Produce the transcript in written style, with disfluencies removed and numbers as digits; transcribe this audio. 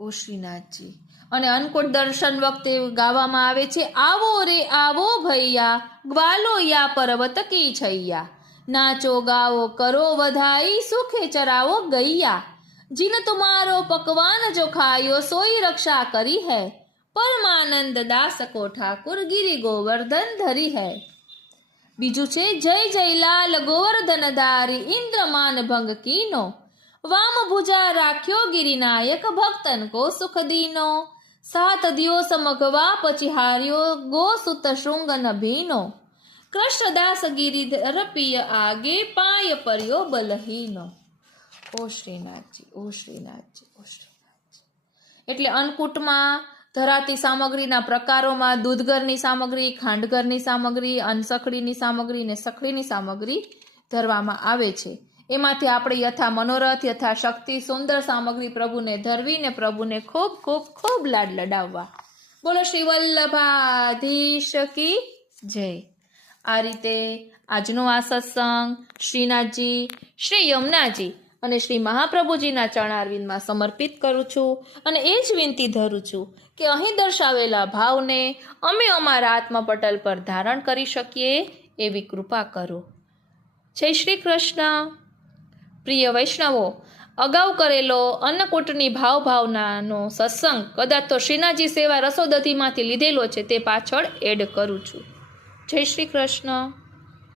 ઓ શ્રીનાથજી। અને અન્નકૂટ દર્શન વખતે ગાવામાં આવે છે, આવો રે આવો ભૈયા, ગ્વાલો યા પર્વત કી છૈયા, નાચો ગાઓ કરો વધાઈ, સુખે ચરાવો ગૈયા, जिन तुम्हारो पकवान जो खायो सोई रक्षा करी है, परमानंद दास को ठाकुर गिरी गोवर्धन धरी है। बीजू छे, जय जय लाल गोवर्धन धारी, इंद्रमान भंग कीनो, वाम भुजा राख्यो गिरिनायक, भक्तन को सुख दीनो, सात दियो समघवा पछी हार्यो, गो सुत श्रृंग न भीनो, कृष्णदास गिरिधर पिय आगे, पाय पर्यो बलहीनो। ઓ શ્રીનાથજી, ઓ શ્રીનાથજી, ઓ શ્રીનાથજી। એટલે અન્નકૂટમાં ધરાતી સામગ્રીના પ્રકારોમાં દૂધગરની સામગ્રી, ખાંડગરની સામગ્રી, અન્નસખડીની સામગ્રી ને સખડીની સામગ્રી ધરવામાં આવે છે। એમાંથી આપણે યથા મનોરથ, યથા શક્તિ સુંદર સામગ્રી પ્રભુને ધરવી ને પ્રભુને ખૂબ ખૂબ ખૂબ લાડ લડાવવા। બોલો શ્રી વલ્લભાધીશ કી જય। આ રીતે આજનો આ સત્સંગ શ્રીનાથજી, શ્રી યમુનાજી અને શ્રી મહાપ્રભુજીના ચરણારવિંદમાં સમર્પિત કરું છું અને એ જ વિનંતી ધરું છું કે અહીં દર્શાવેલા ભાવને અમે અમારા આત્મપટલ પર ધારણ કરી શકીએ એવી કૃપા કરો। જય શ્રી કૃષ્ણ। પ્રિય વૈષ્ણવો, અગાઉ કરેલો અન્નકૂટની ભાવનાનો સત્સંગ કદાચ તો શ્રીનાથજી સેવા રસોદધીમાંથી લીધેલો છે, તે પાછળ એડ કરું છું। જય શ્રી કૃષ્ણ।